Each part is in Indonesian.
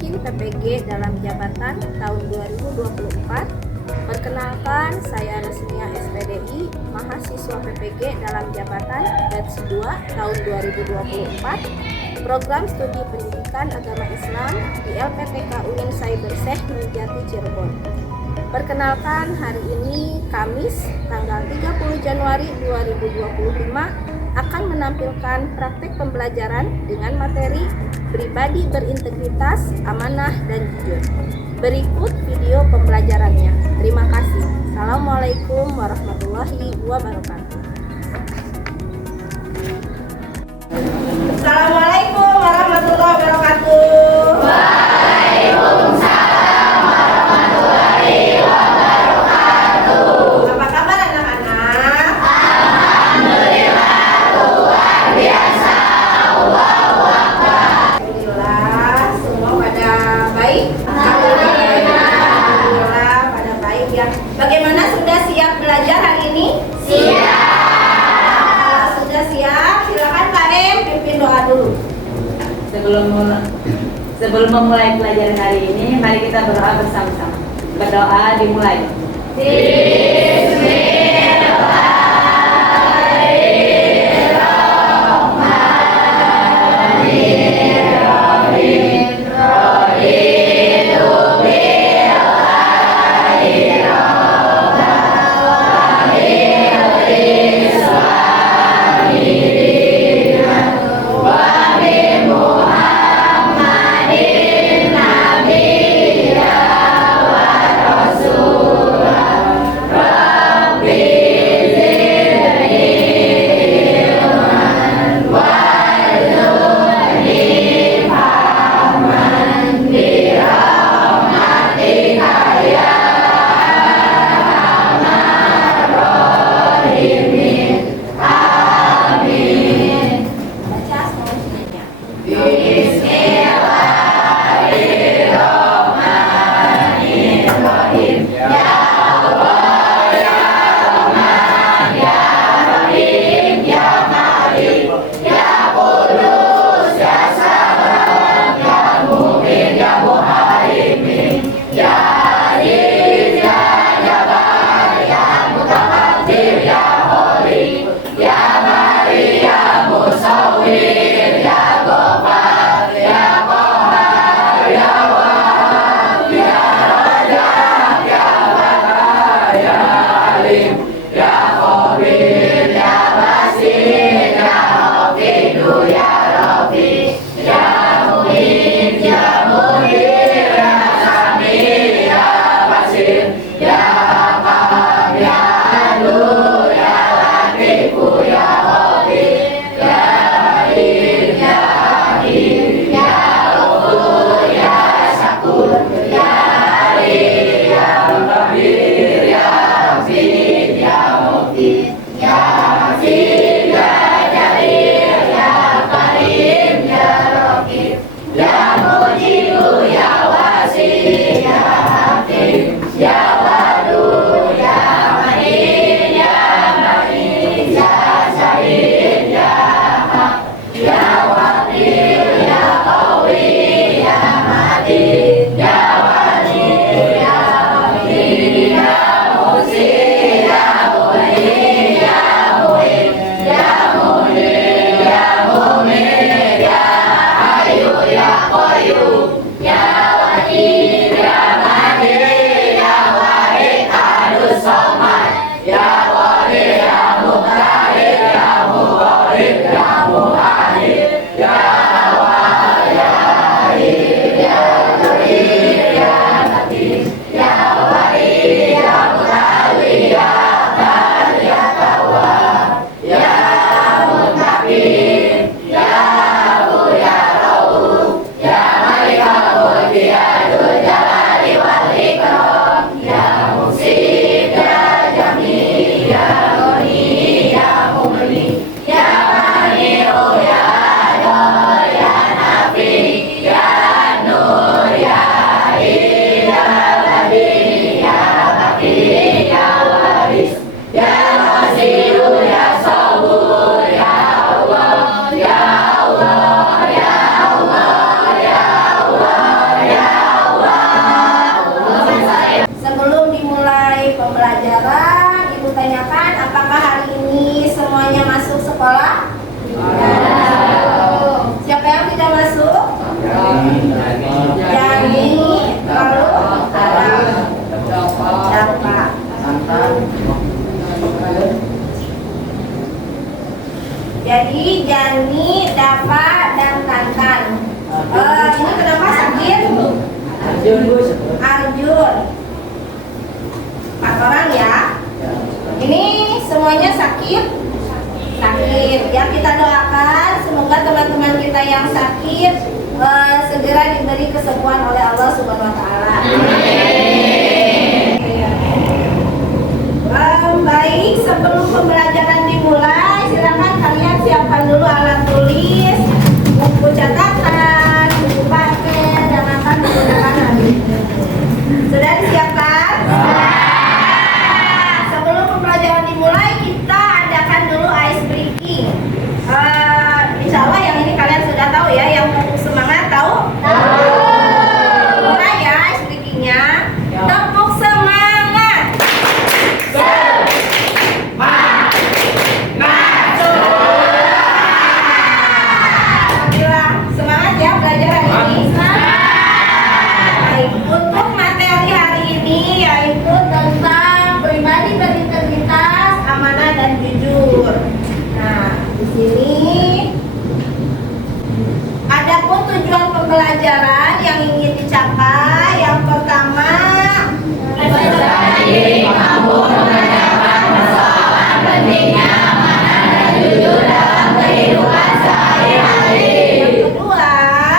Hakim PPG dalam jabatan tahun 2024. Perkenalkan, saya Resnia SPDI, mahasiswa PPG dalam jabatan batch 2 tahun 2024, program studi pendidikan agama Islam di LPTK UIN Cybersech Nurjati Cirebon. Perkenalkan, hari ini Kamis tanggal 30 Januari 2025 akan menampilkan praktek pembelajaran dengan materi pribadi berintegritas, amanah, dan jujur. Berikut video pembelajarannya. Terima kasih. Assalamualaikum warahmatullahi wabarakatuh. Assalamualaikum warahmatullahi wabarakatuh. Waalaikumsalam warahmatullahi wabarakatuh. Apa kabar anak-anak? Alhamdulillah, luar biasa. Allahu Akbar. Alhamdulillah, semua pada baik. Alhamdulillah pada baik ya. Bagaimana, sudah siap belajar hari ini? Siap. Sudah siap, silakan Kak Em pimpin doa dulu. Sebelum memulai pelajaran hari ini, mari kita berdoa bersama-sama. Berdoa dimulai. Dava dan Tantan. Ini kenapa sakit? Arjun. 4 orang ya. Ini semuanya sakit. Ya, kita doakan semoga teman-teman kita yang sakit segera diberi kesembuhan oleh Allah Subhanahu wa taala. Baik, sebelum pembelajaran dimulai, silakan kalian siapkan dulu alat tulis, buku catatan, buku paket yang akan digunakan hari ini. Sudah disiapkan? Sebelum pembelajaran dimulai, kita adakan dulu ice breaking. Insya Allah yang ini kalian sudah tahu ya, yang tepuk semangat tahu? Mulai ya ice breakingnya. Tepuk semangat. Alhamdulillah, semangat ya belajar hari ini. Baik, untuk materi hari ini yaitu tentang pribadi berintegritas, amanah dan jujur. Nah, di sini adapun tujuan pembelajaran yang ingin dicapai, yang pertama, peserta didik mampu memecahkan persoalan pentingnya amanah dan jujur dalam kehidupan sehari-hari.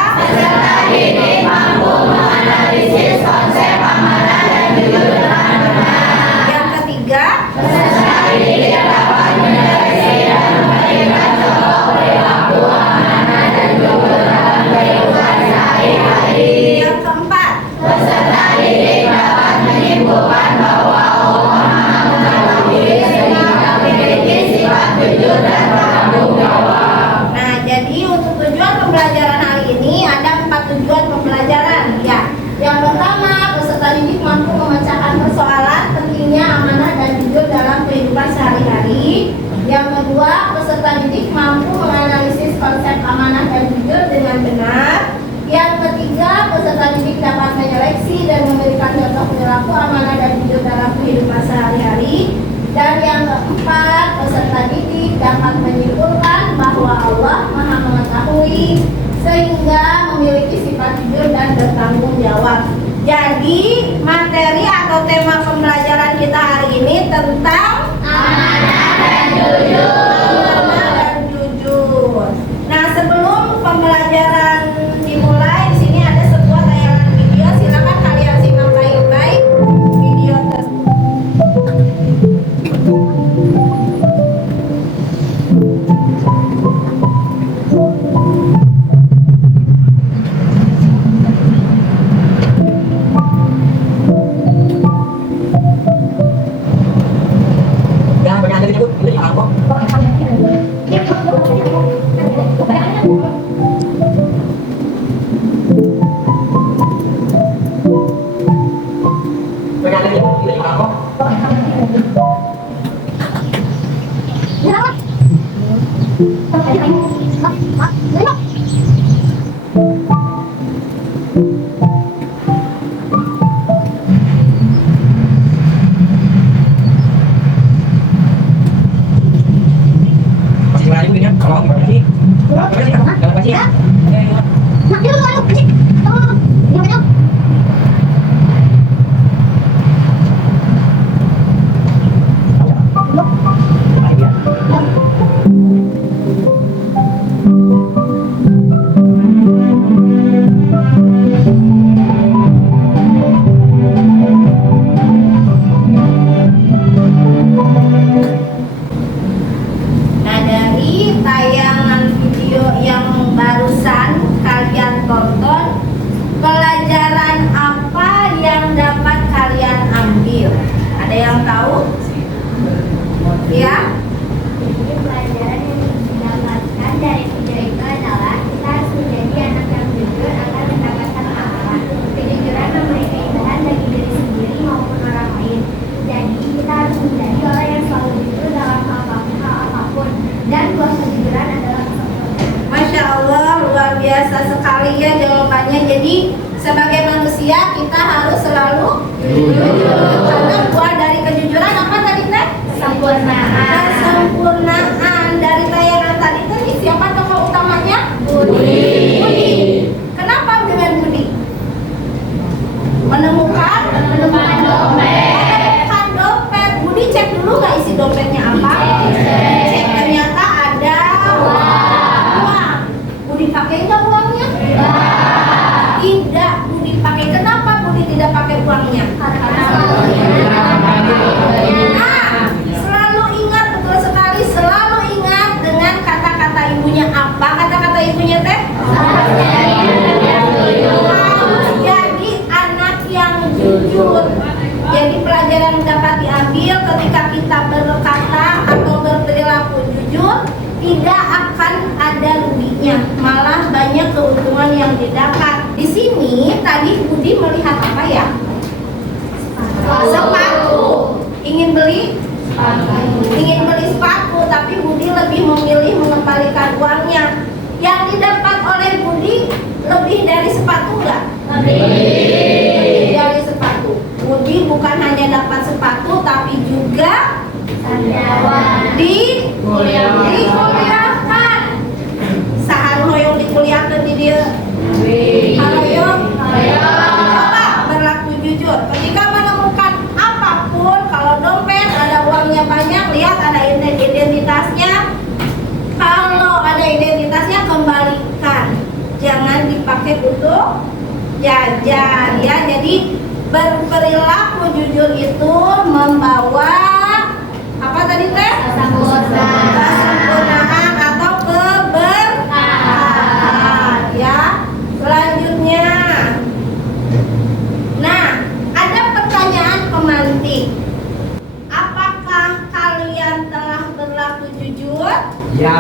Yang kedua, peserta didik mampu menganalisis konsep amanah dan jujur dengan benar. Yang ketiga, peserta didik dapat mendeteksi dan memberikan contoh perilaku amanah dan jujur dalam kehidupan sehari-hari. Yang keempat, peserta didik dapat menyimpulkan bahwa Allah Maha mengetahui sehingga memiliki sifat jujur dan bertanggung jawab. Nah, jadi untuk tujuan pembelajaran hari ini ada 4 tujuan pembelajaran ya. Yang pertama, peserta didik mampu memecahkan persoalan pentingnya amanah dan jujur dalam kehidupan sehari-hari. Yang kedua, peserta didik mampu menganalisis konsep amanah dan jujur dengan benar. Yang ketiga, peserta didik dapat menyeleksi dan memberikan contoh perilaku amanah dan jujur dalam kehidupan sehari-hari. Dan yang keempat, peserta didik dapat menyimpulkan bahwa Allah Maha mengetahui sehingga memiliki sifat jujur dan bertanggung jawab. Jadi, materi atau tema pembelajaran kita hari ini tentang amanah dan jujur. Nah, sebelum pembelajaran dimulai, di sini ada sebuah tayangan video. Silakan kalian simak baik-baik video tersebut. Jangan berada di situ, ini apa? Berada di situ, ini apa? Masih berada di sini, kalau berada di sini, dalam kasih ya. Nah, dari tayangan video yang barusan kalian tonton, pelajaran apa yang dapat kalian ambil? Ada yang tahu? Ya? Jadi pelajaran yang didapatkan dari video itu adalah kita harus menjadi anak yang jujur agar mendapatkan pahala. Kejujuran memberi keindahan bagi diri sendiri maupun orang lain. Jadi kita harus menjadi orang yang selalu jujur dalam hal apapun. Dan buah kejujuran adalah kesempurnaan. Masya Allah, luar biasa sekali ya jawabannya. Jadi sebagai manusia kita harus selalu jujur. Karena buah dari kejujuran apa tadi Teh? Kesempurnaan. Kesempurnaan. Dari tayangan tadi tadi siapa tokoh utamanya? didapat. Di sini tadi Budi melihat apa ya? Sepatu. Ingin beli? Ingin beli sepatu, tapi Budi lebih memilih mengembalikan uangnya. Yang didapat oleh Budi lebih dari sepatu enggak? Lebih dari sepatu. Budi bukan hanya dapat sepatu, tapi juga dikuliahkan. Sahan hoyong dikuliahkan di dia. Halo yuk. Coba berlaku jujur. Ketika menemukan apapun, kalau dompet ada uangnya banyak, lihat ada identitasnya. Kalau ada identitasnya kembalikan. Jangan dipakai untuk jajan ya. Jadi berperilaku jujur itu membawa apa tadi teh? Kesempurnaan atau keberkahan ya. Selanjutnya, nah ada pertanyaan pemantik. Apakah kalian telah berlaku jujur? Ya.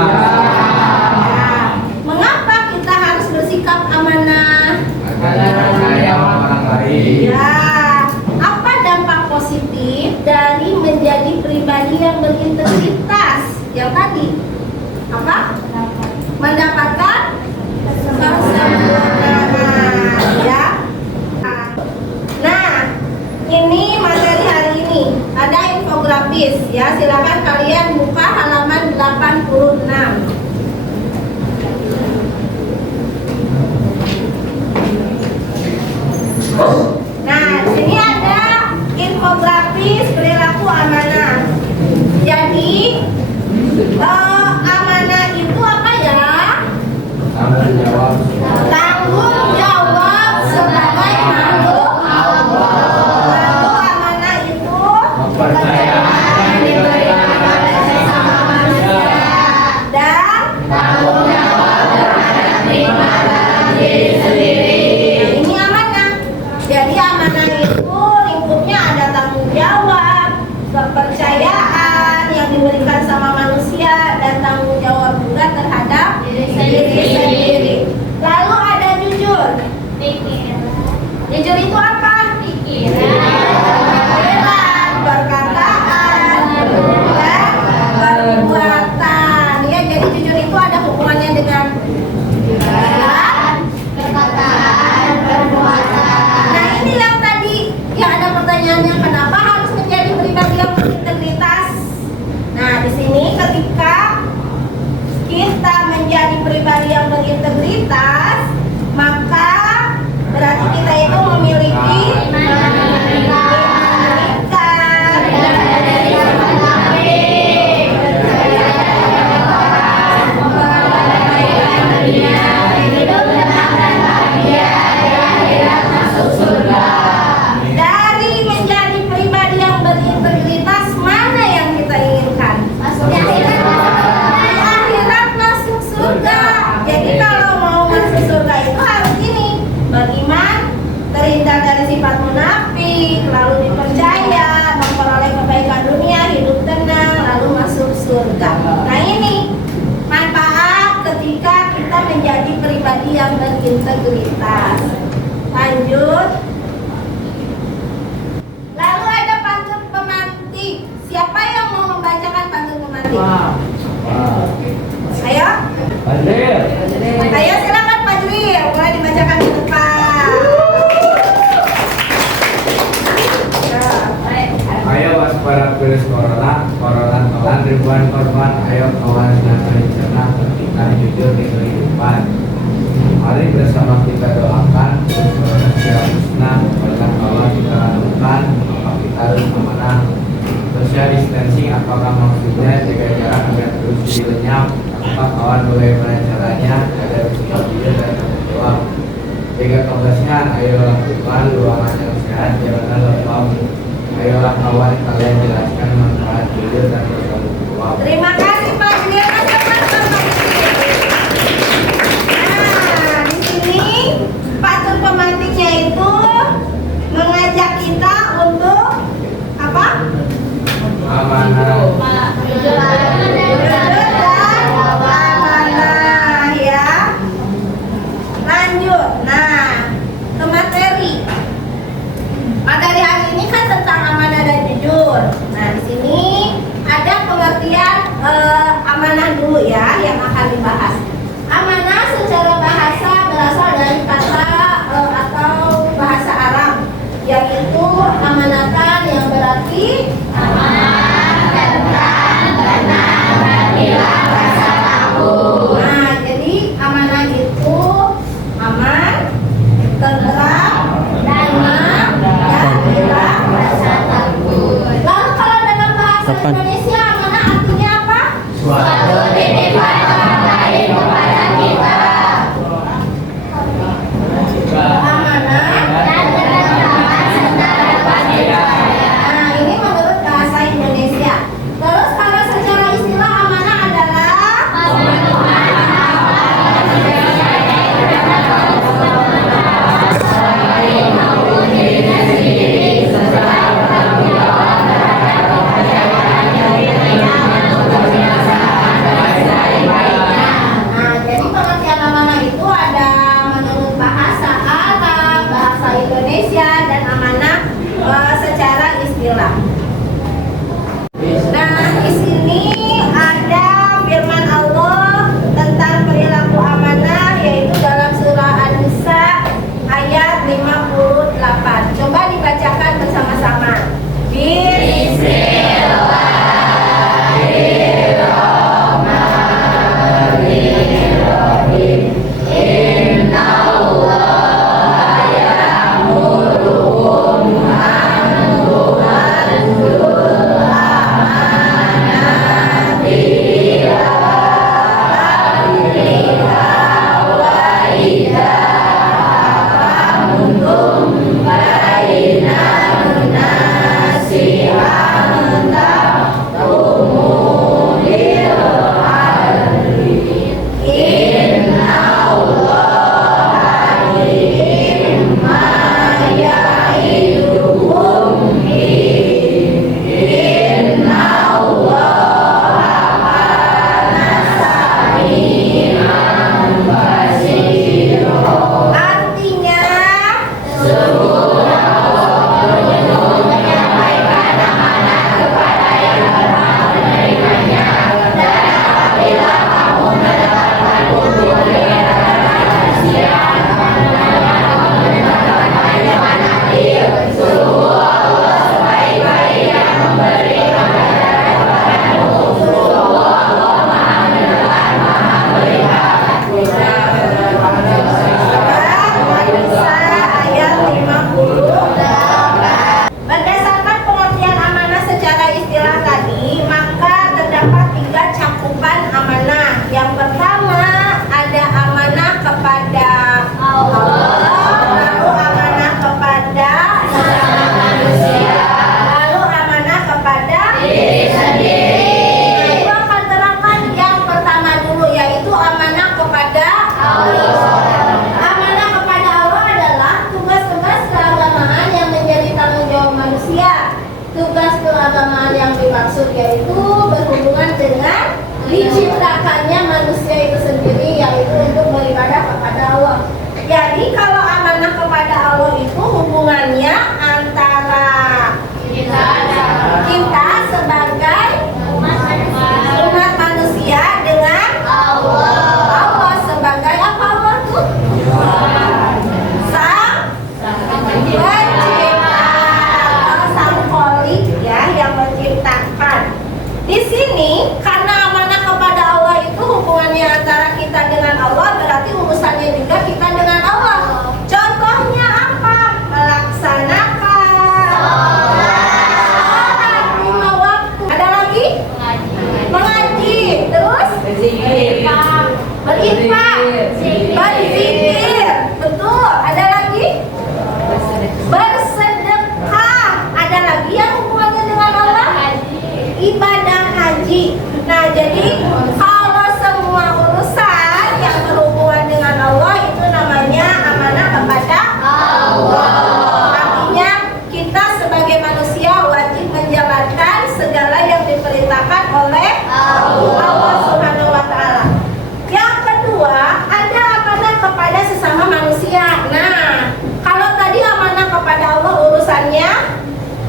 Mengapa kita harus bersikap amanah? Agar saya orang lain. Ya, apa dampak positif dari menjadi pribadi yang berintegritas? Yang tadi, apa? Mendapatkan kesempurnaan, ya. Nah, ini materi hari ini ada infografis, ya. Silakan kalian buka halaman 86. Nah, sini ada infografis perilaku amanah. Jadi, amanah itu apa ya? Tanggung jawab. Tanggung jawab sebagai makhluk Allah. Lalu amanah itu Kepercayaan yang diberikan kepada sesama manusia dan tanggung jawab terhadap nikmat diri sendiri. ini amanah. Jadi amanah itu lingkupnya ada tanggung jawab, kepercayaan yang diberikan sama manusia, dan tanggung jawab juga terhadap diri sendiri. Lalu ada jujur. Jujur itu apa? Pikiran, perkataan, dan perbuatan. Ya, jadi jujur itu ada hubungannya dengan pikiran, perkataan, perbuatan. Nah, ini yang tadi yang ada pertanyaannya, kenapa harus menjadi pribadi yang berintegritas? Nah, di sini ketika kita menjadi pribadi yang berintegritas, maka berarti kita itu memiliki dari menjadi pribadi yang berintegritas, mana yang kita inginkan? Akhirat masuk surga. Jadi kalau mau masuk surga itu harus ini, beriman, terhindar dari sifat munafik, lalu dipercaya, memperoleh kebaikan dunia, hidup tenang, lalu masuk surga. Nah, ini manfaat ketika kita menjadi pribadi yang berintegritas. Lanjut. Lalu ada pantun pemantik. Siapa yang mau membacakan pantun pemantik? Ayo. Ayo silakan Pak Jril, mulai dibacakan di depan. Ya. Ayo waspada virus corona telan ribuan korban. Ayo kawan dan rencana ketika jujur di kehidupan. Mari bersama kita doakan Indonesia musnah. Berkat Allah kita lakukan, maka kita harus amanah. Social distancing apakah maksudnya jaga jarak agar terus dilenyap? Apa kawan bagaimana caranya agar sikap jujur dan tanggung jawab? Jaga kebersihan, ayo lakukan ruangan yang sehat, jangan lembab. Ayolah kawan, kalian jelaskan manfaat jujur dan bertanggung jawab. Terima kasih Pak Jril. Nah, di sini pantun pemantiknya itu mengajak kita untuk apa? Amanah. Jujur dan amanah, ya. Lanjut. Indonesia dan amanah secara istilah. Nah, di sini ada firman Allah tentang perilaku amanah, yaitu dalam surah An-Nisa ayat 58. Coba dibacakan bersama-sama. Berdasarkan pengertian amanah secara istilah tadi, maka terdapat 3 cakupan amanah. Yang pertama ada amanah kepada Allah, lalu amanah kepada sesama manusia, lalu amanah kepada diri sendiri. Itu akan terangkan yang pertama dulu, yaitu amanah kepada Allah. Amanah kepada Allah adalah tugas-tugas keagamaan yang menjadi tanggung jawab manusia. Tugas keagamaan yang dimaksud yaitu berhubungan dengan diciptakannya manusia itu sendiri, yaitu untuk beribadah kepada Allah. Jadi kalau amanah kepada Allah itu hubungannya antara kita sebagai umat manusia dengan Allah sebagai apa? Allah tuh sang pencipta atau sang kholik, ya, yang menciptakan. Di sini karena amanah kepada Allah itu hubungannya antara kita dengan Allah, berarti urusannya juga kita dengan Allah. Contohnya apa? Melaksanakan sholat 5 waktu. Ada lagi? Mengaji. Terus? Berinfak. Berzikir. Betul. Ada lagi? Bersedekah. Ada lagi yang hubungannya dengan Allah? Ibadah haji. Nah, jadi kalau semua urusan yang berhubungan dengan Allah itu namanya amanah kepada Allah. Artinya kita sebagai manusia wajib menjalankan segala yang diperintahkan oleh Allah Subhanahu wa Ta'ala. Yang kedua, ada amanah kepada sesama manusia. Nah, kalau tadi amanah kepada Allah urusannya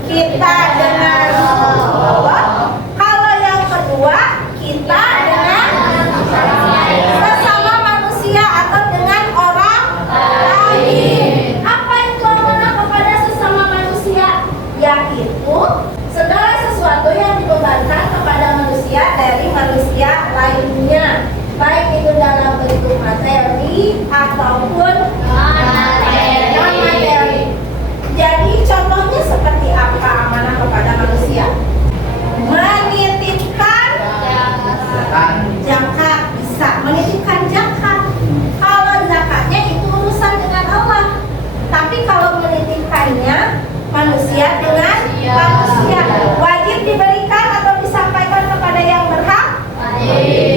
kita dengan Allah. Kalau yang kedua, kita dengan sesama manusia atau dengan orang lain. Apa itu amanah kepada sesama manusia? Yaitu segala sesuatu yang dibebankan kepada manusia dari manusia lainnya, baik itu dalam bentuk materi ataupun non-materi. Jadi contohnya seperti apa amanah kepada manusia? Menitipkan zakat, bisa menitipkan zakat. Kalau zakatnya itu urusan dengan Allah, tapi kalau menitipkannya manusia dengan manusia, wajib diberikan atau disampaikan kepada yang berhak?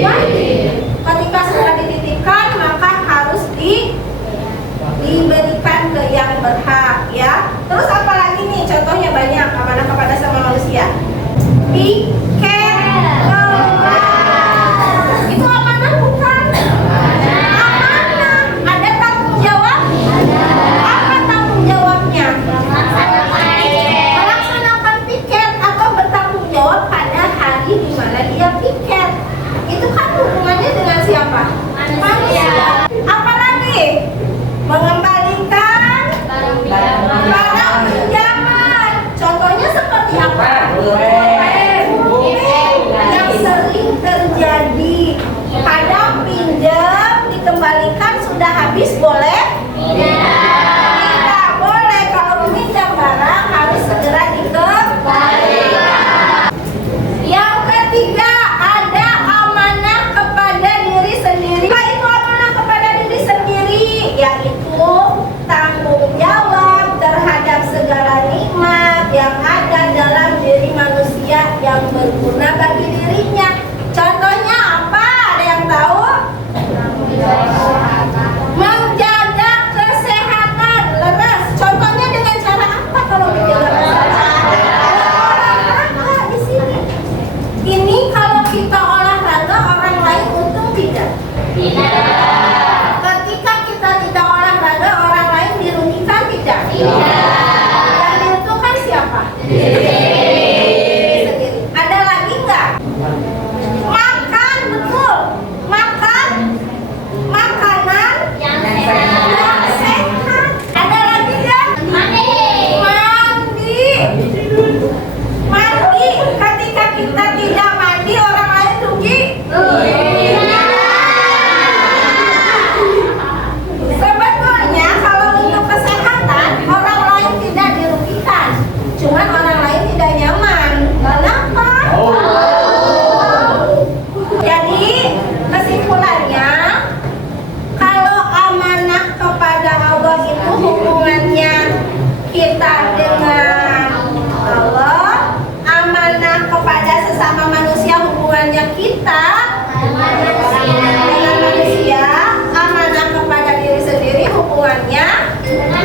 Wajib. Ketika sudah dititipkan maka harus diberikan ke yang berhak, ya. Terus apa lagi nih? Contohnya banyak amanah kepada sama manusia. Piket keras. Itu amanah bukan? Amanah. Ada tanggung jawab? Apa tanggung jawabnya? kita dengan Allah, amanah kepada sesama manusia hubungannya kita dengan manusia, amanah kepada diri sendiri hubungannya dengan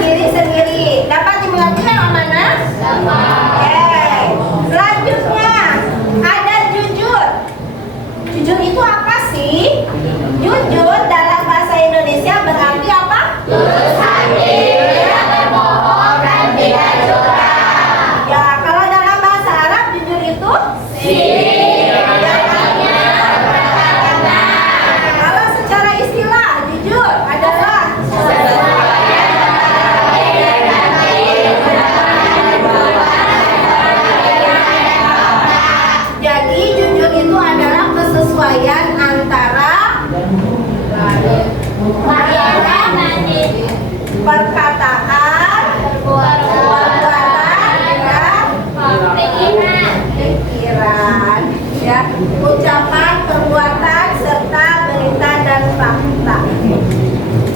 diri sendiri. Dapat dimengerti yang amanah? Oke. Selanjutnya ada jujur. Jujur itu apa sih? Jujur dalam bahasa Indonesia berarti apa? Tulus hati, tidak berbohong dan tidak curang. Ya, kalau dalam bahasa Arab jujur itu kalau secara istilah jujur adalah jadi jujur itu adalah kesesuaian antara perkataan, perbuatan, dan pikiran, ya, ucapan, perbuatan, serta berita dan fakta.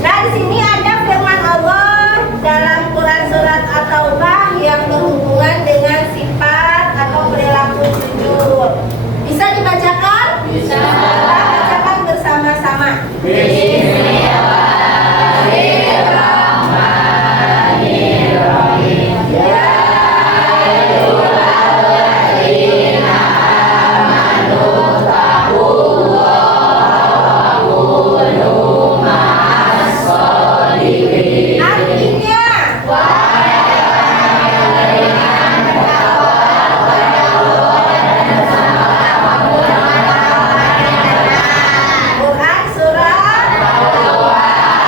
Nah, di sini ada firman Allah dalam Quran surat At-Taubah yang berhubungan dengan sifat atau perilaku jujur. Bisa dibacakan? Bisa. Kita bacakan bersama-sama. Quran surat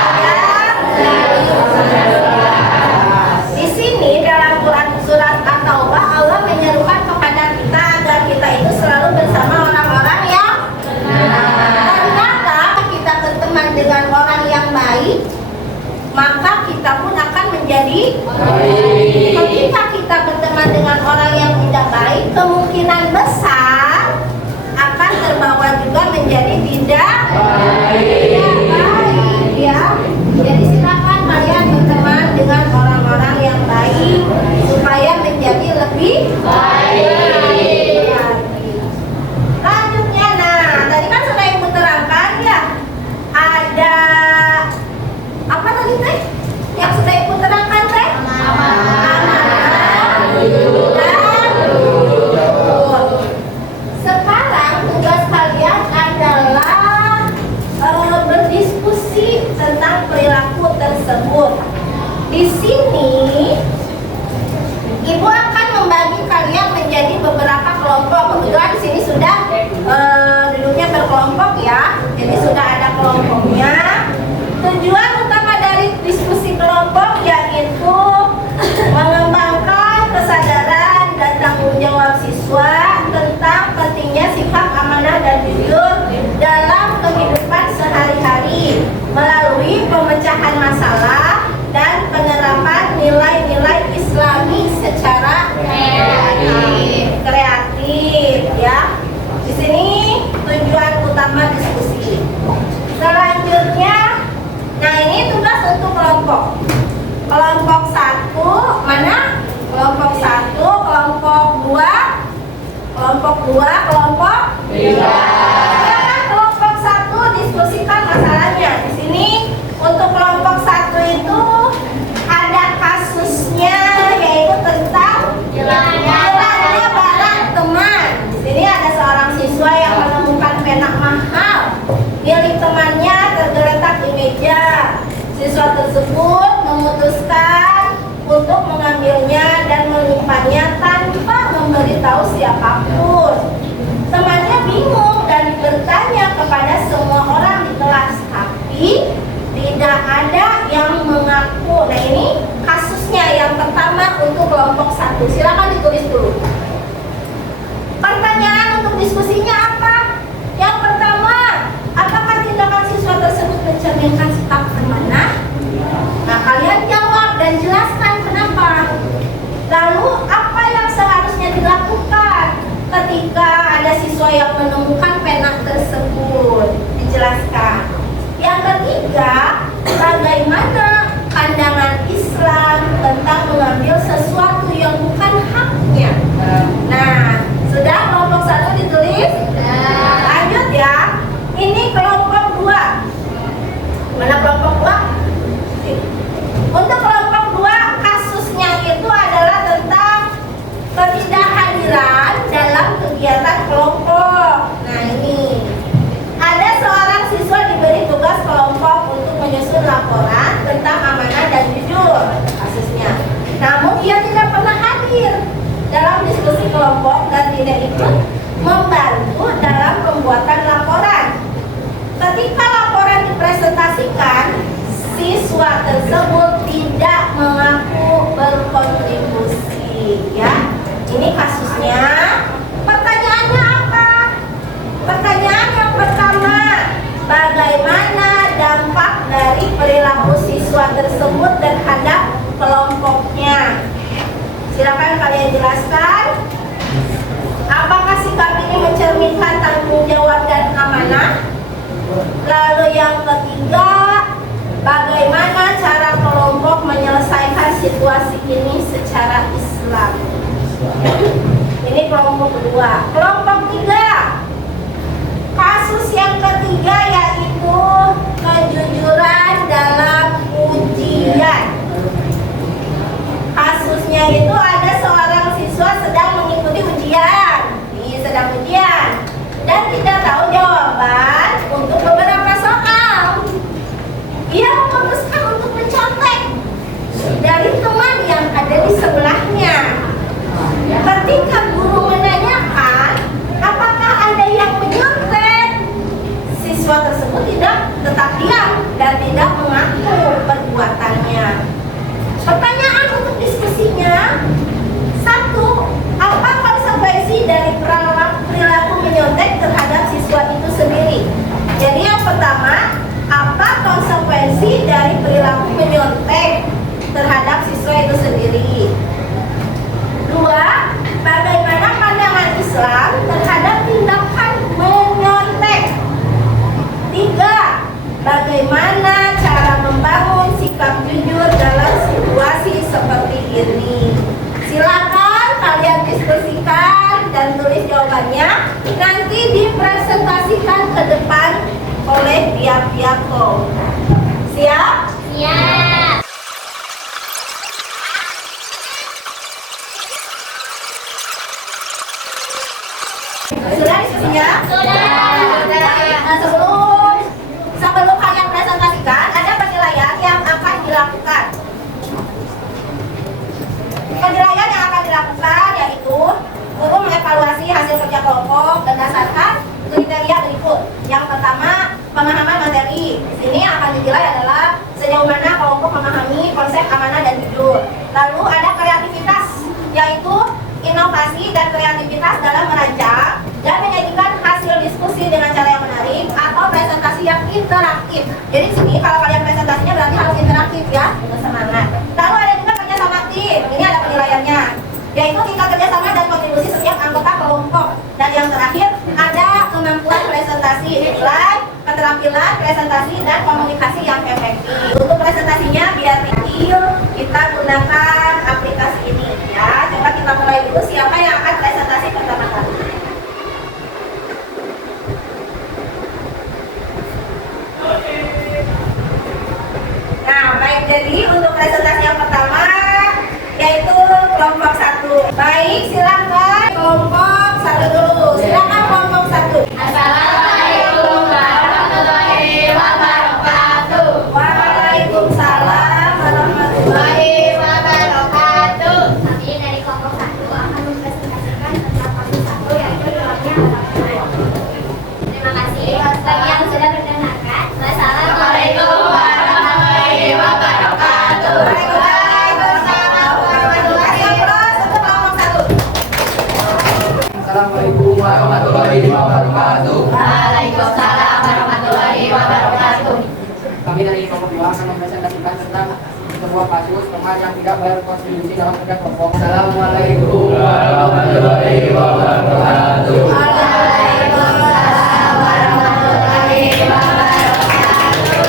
di sini dalam Quran surat At-Taubah Allah menyerukan kepada kita agar kita itu selalu bersama orang-orang yang ternyata kita berteman dengan orang yang baik, maka kita pun akan menjadi baik. Ketika kita berteman dengan orang yang tidak baik, kemungkinan besar akan terbawa juga menjadi tidak baik, ya. Jadi silakan kalian berteman dengan orang-orang yang baik supaya menjadi lebih baik. Lanjutnya, nah tadi kan sudah ibu terangkan ya, ada apa tadi teh? Yang sudah ibu terangkan teh? Amanah, jujur, dan jujur. Sekarang tugas kalian adalah berdiskusi tentang perilaku tersebut. Di sini ibu akan membagi kalian menjadi beberapa kelompok. Kebetulan di sini sudah duduknya berkelompok ya, jadi sudah ada kelompoknya. Tujuan utama dari diskusi kelompok yaitu mengembangkan kesadaran dan tanggung jawab siswa tentang pentingnya sifat amanah dan jujur dalam kehidupan sehari-hari melalui pemecahan masalah dan penerapan nilai-nilai Islami secara kreatif, ya. Di sini tujuan utama diskusi. Selanjutnya, nah ini tugas untuk kelompok. Kelompok 1 mana? Kelompok 1, kelompok 2, kelompok 2, kelompok 3. Silakan kelompok 1 diskusikan masalahnya. Di sini untuk kelompok 1 itu ada kasusnya yaitu tentang hilangnya barang teman. Di sini ada seorang siswa yang menemukan pena mahal milik temannya tergeletak di meja. Siswa tersebut memutuskan untuk mengambilnya dan menyimpannya tanpa memberitahu siapapun. Temannya bingung dan bertanya kepada semua orang di kelas, tapi tidak ada yang mengaku. Nah ini kasusnya yang pertama untuk kelompok 1. Silakan ditulis dulu. Pertanyaan untuk diskusinya apa? Yang pertama, apakah tindakan siswa tersebut mencerminkan sikap amanah? Nah kalian jawab dan jelaskan kenapa. Lalu apa yang seharusnya dilakukan ketika ada siswa yang menemukan pena tersebut? Dijelaskan. Yang ketiga, bagaimana pandangan Islam Silakan kalian jelaskan. Apakah sikap ini mencerminkan tanggung jawab dan amanah? Lalu yang ketiga, bagaimana cara kelompok menyelesaikan situasi ini secara Islam? Ini kelompok kedua. Kelompok tiga, kasus yang ketiga yaitu kejujuran dalam ujian. Kasusnya itu ada seorang siswa sedang mengikuti ujian. Sedang ujian dan tidak tahu jawaban untuk beberapa soal. Ia memutuskan untuk mencontek dari teman yang ada di sebelahnya. Ketika guru menanyakan apakah ada yang menyontek, siswa tersebut tetap diam dan tidak mengaku perbuatannya. Pertanyaan untuk diskusinya: satu, apa konsekuensi dari perilaku menyontek terhadap siswa itu sendiri? Jadi yang pertama, apa konsekuensi dari perilaku menyontek terhadap siswa itu sendiri? Dua, bagaimana pandangan Islam terhadap tindakan menyontek? Tiga, bagaimana cara membangun sikap jujur dalam situasi seperti ini? Silakan kalian diskusikan dan tulis jawabannya. Nanti dipresentasikan ke depan oleh pihak-pihak kaum. Siap? Siap. Sudah diskusinya? Sudah. Nah, sebelum kalian presentasikan, ada penilaian yang akan dilakukan. Penilaian yang akan dilakukan yaitu guru mengevaluasi hasil kerja kelompok berdasarkan kriteria berikut. Yang pertama, pemahaman materi. Di sini yang akan dinilai adalah sejauh mana kelompok memahami konsep amanah dan jujur. Lalu ada kreativitas, yaitu inovasi dan kreativitas dalam merancang dan menyajikan hasil diskusi dengan cara yang menarik atau presentasi yang interaktif. Jadi di sini kalau kalian presentasinya berarti harus interaktif ya, untuk semangat. Lalu ada juga kerjasama tim. Ini ada penilaiannya, yaitu tingkat kerjasama dan kontribusi setiap anggota kelompok. Dan yang terakhir ada kemampuan presentasi, nilai keterampilan presentasi dan komunikasi yang efektif. Untuk presentasinya biar kecil, kita gunakan aplikasi ini ya. Coba kita mulai dulu, siapa yang akan presentasi pertama kali? Nah, baik, jadi untuk presentasi yang pertama yaitu kelompok 1. Baik, silakan kelompok 1 dulu. Silakan kelompok 1. Assalamualaikum warahmatullahi wabarakatuh. Waalaikumsalam warahmatullahi wabarakatuh. Kami dari kelompok 1 akan mempresentasikan tentang kasus 1 yaitu dalamnya adalah. Terima kasih bagi yang sudah mendengarkan. Wassalamualaikum warahmatullahi wabarakatuh. Waalaikumsalam warahmatullahi wabarakatuh. Assalamualaikum warahmatullahi wabarakatuh. Waalaikumsalam warahmatullahi wabarakatuh. Kami dari kelompok 2 akan mempresentasikan tentang sebuah kasus teman yang tidak bayar kontribusi dalam kerja kelompok. Assalamualaikum warahmatullahi wabarakatuh. Waalaikumsalam warahmatullahi wabarakatuh.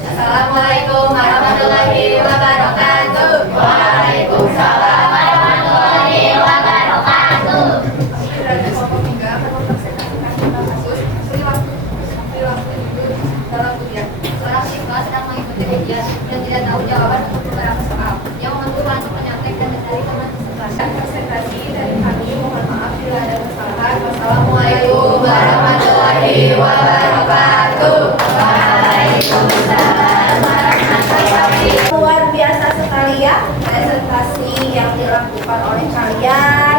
Assalamualaikum warahmatullahi wabarakatuh. Waalaikumsalam warahmatullahi wabarakatuh. Dari kelompok 3 akan mempresentasikan tentang kasus perilaku jujur dalam ujian. Seorang siswa sedang mengikuti ujian dan tidak tahu jawaban untuk beberapa soal. Dia mencoba untuk menyontek dan mencari teman di sebelahnya. Presentasi dari kami, mohon maaf bila ada kesalahan. Assalamualaikum warahmatullahi wabarakatuh. Waalaikumsalam warahmatullahi. Luar biasa sekali ya presentasi yang dilakukan oleh kalian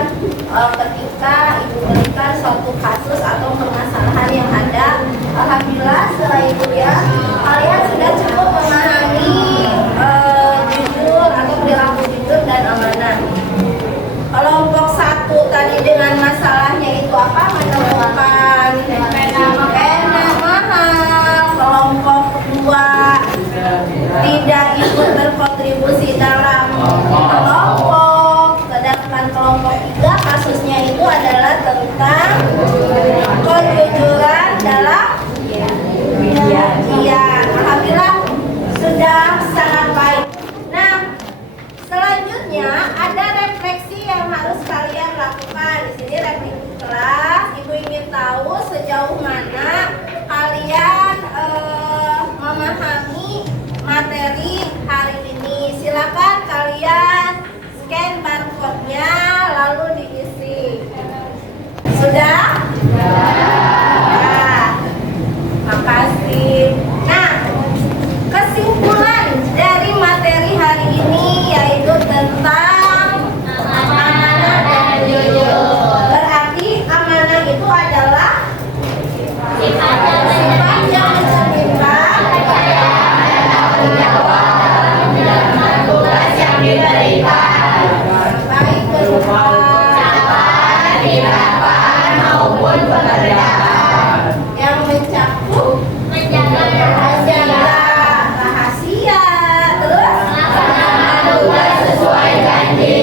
ketika ibu berikan suatu kasus atau permasalahan yang ada. Alhamdulillah setelah itu ya kalian sudah cukup memahami jujur atau perilaku jujur dan amanah. Kelompok 1 tadi dengan masalahnya itu apa? Menemukan pena mahal. Kelompok 2 tidak ikut berkontribusi dalam kelompok. Sedangkan kelompok 3 kasusnya itu adalah tentang kejujuran dalam ujian. Alhamdulillah sudah sangat baik. Nah, selanjutnya ada refleksi yang harus kalian lakukan. Di sini refleksi kelas. Ibu ingin tahu sejauh mana kalian memahami materi hari ini. Silakan kalian scan barcode-nya lalu diisi. Sudah? Nah, makasih. Nah, kesimpulan dari materi hari ini yaitu tentang amanah dan jujur. Berarti amanah itu adalah sifat yang mencerminkan kepercayaan dan tanggung jawab dalam menjalankan tugas yang diberikan, baik berupa ucapan, tindakan maupun pekerjaan yang mencakup menjaga rahasia, terus melaksanakan tugas sesuai janji,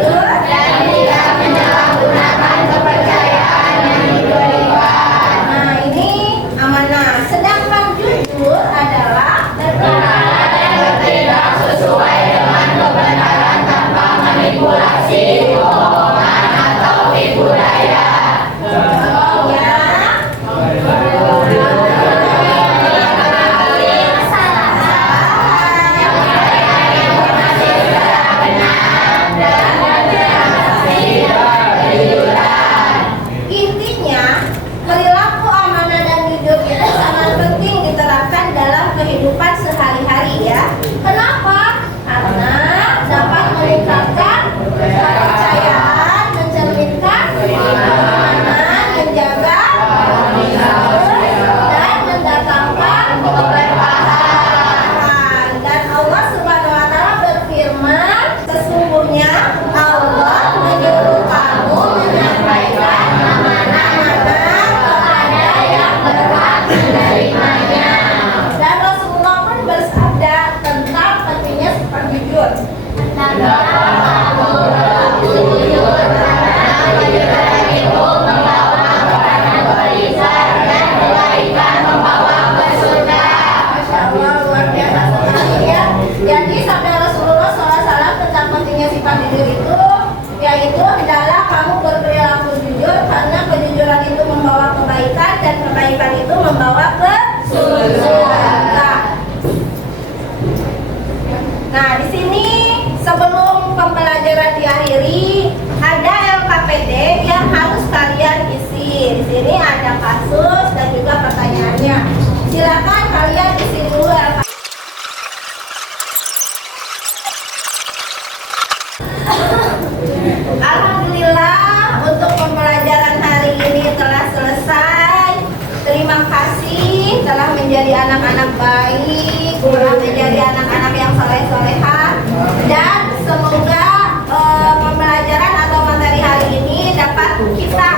terus dan tidak menyalahgunakan kepercayaan yang diberikan. Nah, ini amanah. Sedangkan jujur adalah berkata dan bertindak sesuai dengan kebenaran tanpa manipulasi, kebohongan atau tipu daya. Contohnya intinya, perilaku amanah dan jujur itu sangat penting diterapkan dalam kehidupan sehari-hari ya. Kenapa? Karena dapat meningkatkan kepercayaan, mencerminkan keimanan, menjaga dan mendatangkan keberkahan. Dan Allah Subhanahu wa taala berfirman, sesungguhnya Allah menyuruh kamu menyampaikan amanah-amanah kepada yang berhak menerimanya. Dan Rasulullah pun bersabda tentang pentingnya sifat jujur. Hendaklah kamu berlaku jujur karena kejujuran itu membawa kepada beriman dan kebaikan membawa ke surga. Masya Allah, luar biasa sekali ya. Jadi sabda Rasulullah SAW tentang pentingnya sifat jujur itu yaitu hendaklah kamu berperilaku jujur karena kejujuran itu membawa kebaikan dan kebaikan itu membawa ke surga. Nah, di sini sebelum pembelajaran diakhiri ada LKPD yang harus kalian isi. Di sini ada kasus dan juga pertanyaannya. Silakan kalian isi dulu LKPD. Alhamdulillah untuk pembelajaran hari ini telah selesai. Terima kasih telah menjadi anak-anak baik, telah menjadi anak-anak yang soleh-solehah, dan semoga pembelajaran atau materi hari ini dapat kita